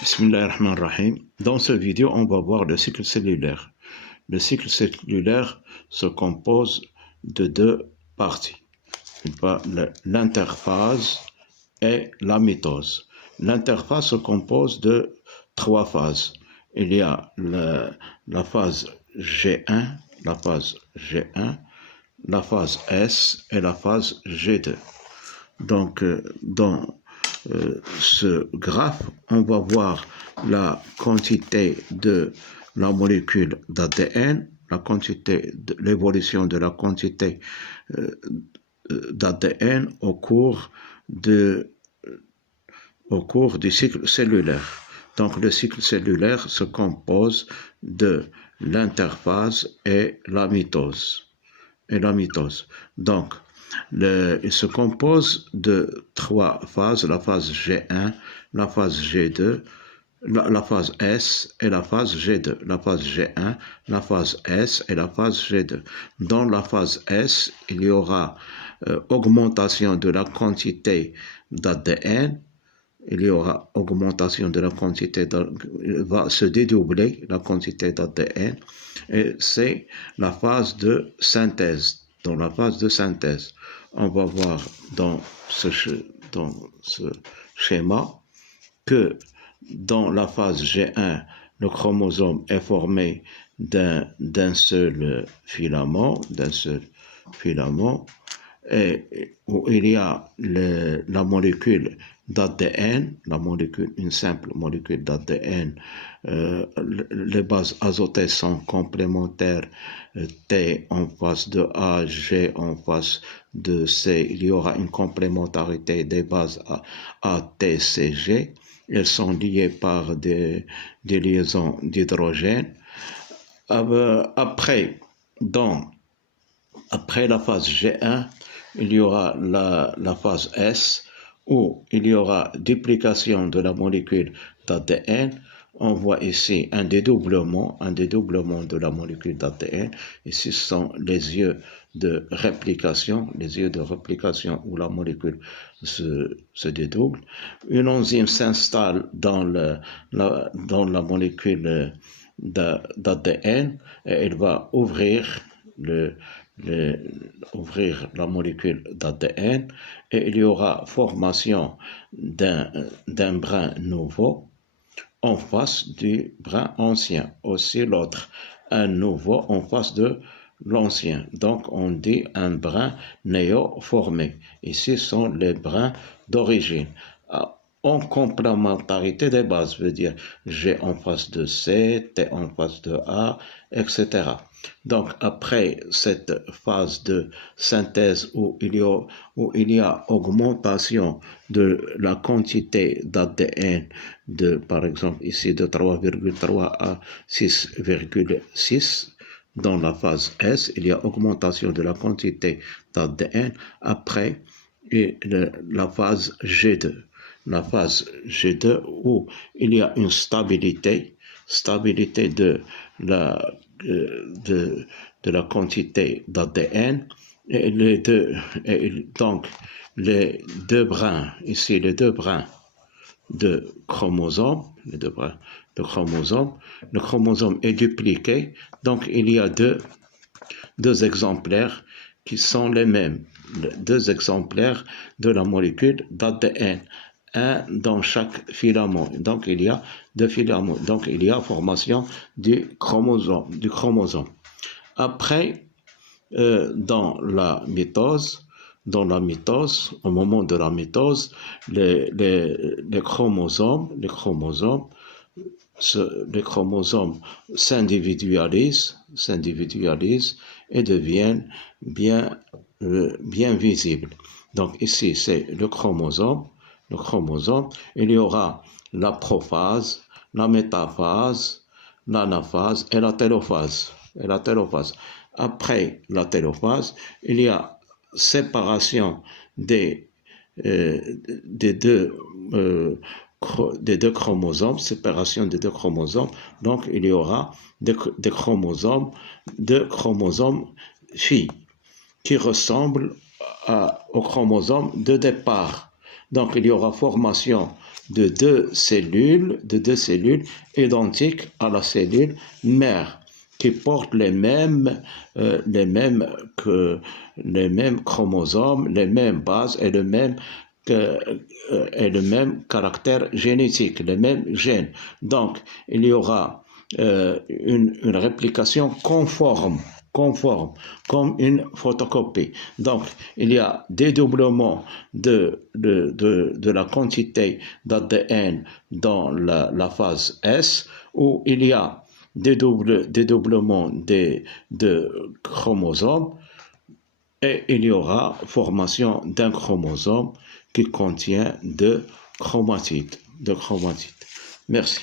Bismillahirrahmanirrahim. Dans cette vidéo, on va voir le cycle cellulaire. Le cycle cellulaire se compose de deux parties. L'interphase et la mitose. L'interphase se compose de trois phases. Il y a la phase G1, la phase G1, la phase S et la phase G2. Donc, dans ce graphe, on va voir la quantité de la molécule d'ADN, la quantité de l'évolution de la quantité d'ADN au cours du cycle cellulaire. Donc, le cycle cellulaire se compose de l'interphase et la mitose. Donc, il se compose de trois phases, la phase G1, la phase G2, la phase S et la phase G2. La phase G1, la phase S et la phase G2. Dans la phase S, il y aura augmentation de la quantité d'ADN. Il y aura augmentation de la quantité, il va se dédoubler la quantité d'ADN, et c'est la phase de synthèse. Dans la phase de synthèse, on va voir dans ce schéma que dans la phase G1, le chromosome est formé d'un seul filament, et où il y a la molécule d'ADN, une simple molécule d'ADN. Les bases azotées sont complémentaires, T en face de A, G en face de C. Il y aura une complémentarité des bases A, T, C, G. Elles sont liées par des liaisons d'hydrogène. Après la phase G1, il y aura la phase S, où il y aura duplication de la molécule d'ADN. On voit ici un dédoublement de la molécule d'ADN. Ici, ce sont les yeux de réplication, où la molécule se dédouble. Une enzyme s'installe dans la molécule d'ADN et elle va ouvrir la molécule d'ADN, et il y aura formation d'un brin nouveau en face du brin ancien. Aussi l'autre, un nouveau en face de l'ancien. Donc on dit un brin néo-formé. Ici sont les brins d'origine. En complémentarité des bases, veut dire G en face de C, T en face de A, etc. Donc, après cette phase de synthèse où il y a augmentation de la quantité d'ADN, par exemple ici de 3,3 à 6,6, dans la phase S, il y a augmentation de la quantité d'ADN. Après, la phase G2. La phase G2 où il y a une stabilité de la quantité d'ADN, et donc les deux brins, ici les deux brins de chromosome, le chromosome est dupliqué, donc il y a deux exemplaires qui sont les mêmes, deux exemplaires de la molécule d'ADN. Un dans chaque filament. Donc, il y a deux filaments. Donc, il y a formation du chromosome. Après, dans la mitose, au moment de la mitose, les chromosomes s'individualisent et deviennent bien visibles. Donc, ici, c'est le chromosome, il y aura la prophase, la métaphase, l'anaphase et la télophase. Après la télophase, il y a séparation des deux chromosomes, donc il y aura deux chromosomes filles qui ressemblent au chromosome de départ. Donc, il y aura formation de deux cellules identiques à la cellule mère, qui portent les mêmes chromosomes, les mêmes bases et le même caractère génétique, les mêmes gènes. Donc, il y aura une réplication conforme, comme une photocopie. Donc, il y a dédoublement de la quantité d'ADN dans la phase S, où il y a dédoublement de chromosomes, et il y aura formation d'un chromosome qui contient de chromatides. Merci.